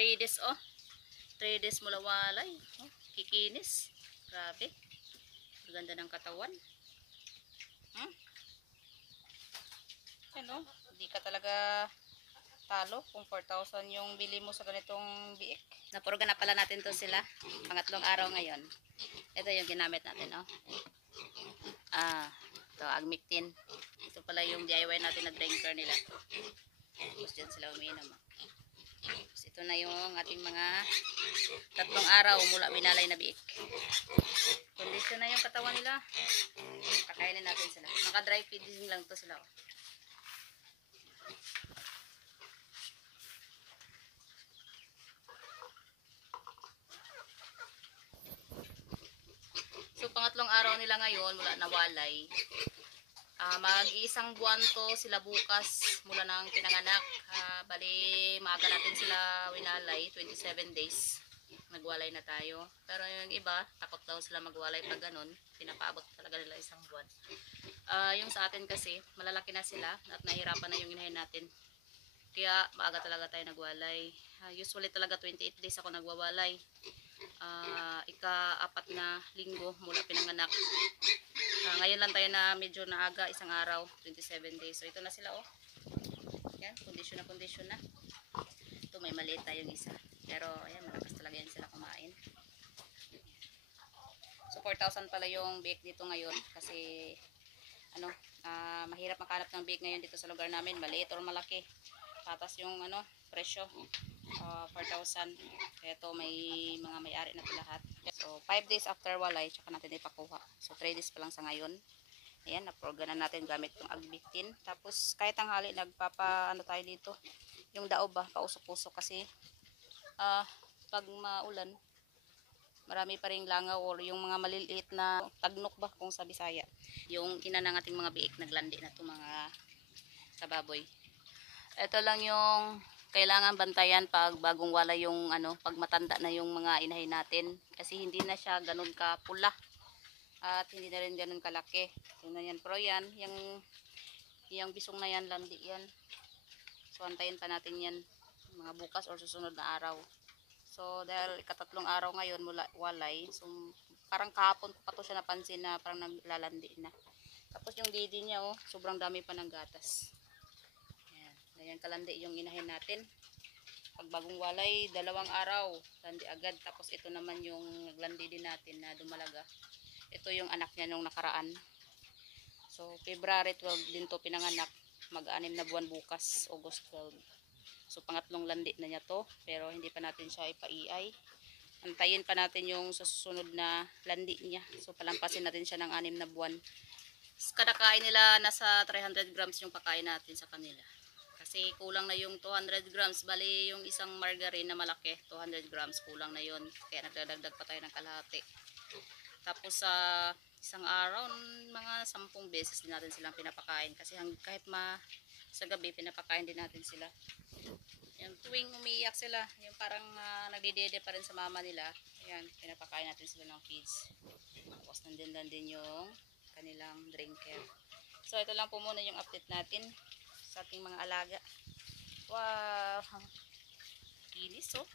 3 days oh. 3 days mula walay. Oh, kikinis. Grabe. Ganda ng katawan. Ano? Hindi ka talaga talo kung 4,000 yung bili mo sa ganitong biik. Napurga na pala natin to sila. Pangatlong araw ngayon. Ito yung ginamit natin, oh. Ito, Agmictin. Ito pala yung DIY natin na drinker nila. Tapos dyan sila umiinom. Tapos ito na yung ating mga 3 araw mula binalay na biik. Kondisyon na yung katawan nila. Pakainin natin sila. Naka-dry feeding lang to sila, oh. So, pangatlong araw nila ngayon, mula na walay. Mag-iisang buwan to sila bukas mula nang pinanganak. Bali, maaga natin sila winalay, 27 days. Nagwalay na tayo. Pero yung iba, takot daw sila magwalay pag ganun. Pinapaabot talaga nila isang buwan. Yung sa atin kasi, malalaki na sila at nahirapan na yung inahin natin. Kaya maaga talaga tayo nagwalay. Usually talaga 28 days ako nagwawalay. Ika-4 na linggo mula pinanganak. Ngayon lang tayo na medyo naaga, isang araw, 27 days. So ito na sila, oh. Yan, kondisyon na. Ito may maliit tayong isa. Pero ayan, malakas talaga yan sila kumain. So 4,000 pala yung bake dito ngayon kasi ano, mahirap makahanap ng bake ngayon dito sa lugar namin, maliit or malaki. Patas yung ano, presyo. 4,000. Ito may mga may-ari na ito lahat. So 5 days after walay, tsaka natin ipakuha. So 3 days pa lang sa ngayon. Ayan, naprogranan natin gamit yung Agmictin. Tapos kahit tanghali, ano tayo dito. Yung daob ba, pausok-usok kasi pag maulan, marami pa ring langaw or yung mga maliliit na tagnok ba kung sa Bisaya. Yung ina ng ating mga biik, naglandi na ito mga kababoy. Ito lang yung kailangan bantayan pag bagong wala yung ano, pag matanda na yung mga inahin natin kasi hindi na siya ganun ka pula at hindi na rin ganun kalaki. Tingnan yan, pero yan, yung bisong na yan, landi yan. So antayin pa natin yan mga bukas or susunod na araw. So dahil ika-3 araw ngayon mula walay, so parang kahapon ko pa to siya napansin na parang naglalandi na. Tapos yung didi niya, oh, sobrang dami pa ng gatas. Ayan, kalandi yung inahin natin. Pag bagong walay, 2 araw, landi agad. Tapos ito naman yung naglandi din natin na dumalaga. Ito yung anak niya nung nakaraan. So, February 12 din to pinanganak. Mag-6 na buwan bukas, August 12. So, pangatlong landi na niya to. Pero hindi pa natin siya ipa-iay. Antayin pa natin yung susunod na landi niya. So, palampasin natin siya ng 6 na buwan. Kada kain nila, nasa 300 grams yung pakain natin sa kanila. Kasi kulang na yung 200 grams. Bali yung isang margarine na malaki, 200 grams. Kulang na yun. Kaya nagdadagdag pa tayo ng kalahati. Tapos sa isang araw, mga 10 beses din natin silang pinapakain. Kasi kahit sa gabi, pinapakain din natin sila. Yung tuwing umiiyak sila, yung parang nagdidede pa rin sa mama nila. Ayan, pinapakain natin sila ng feeds. Tapos nandun din yung kanilang drinker. So ito lang po muna yung update natin sa ating mga alaga. Wow! Kinis, oh.